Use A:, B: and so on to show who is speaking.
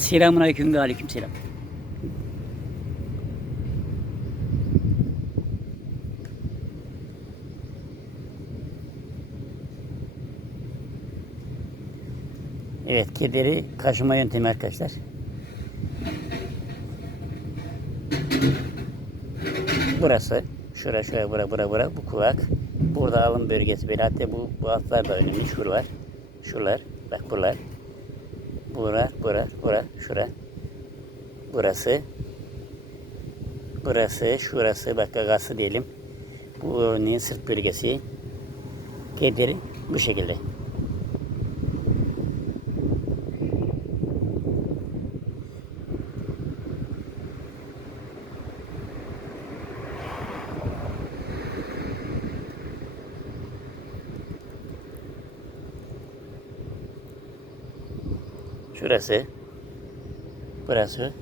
A: Selamun aleyküm ve aleyküm selam. Evet, kederi kaşıma yöntemi arkadaşlar. Burası, şura, şura, bura, bura, bura, bu kulak. Burada alın bölgesi böyle. Hatta bu, bu altlar da önemli. Şuralar, şuralar, bak buralar. Bura, bura, bura, şura. Burası. Burası, şurası, bak gagası diyelim. Bu örneğin sırt bölgesi. Kederi bu şekilde. Şurası. Burası.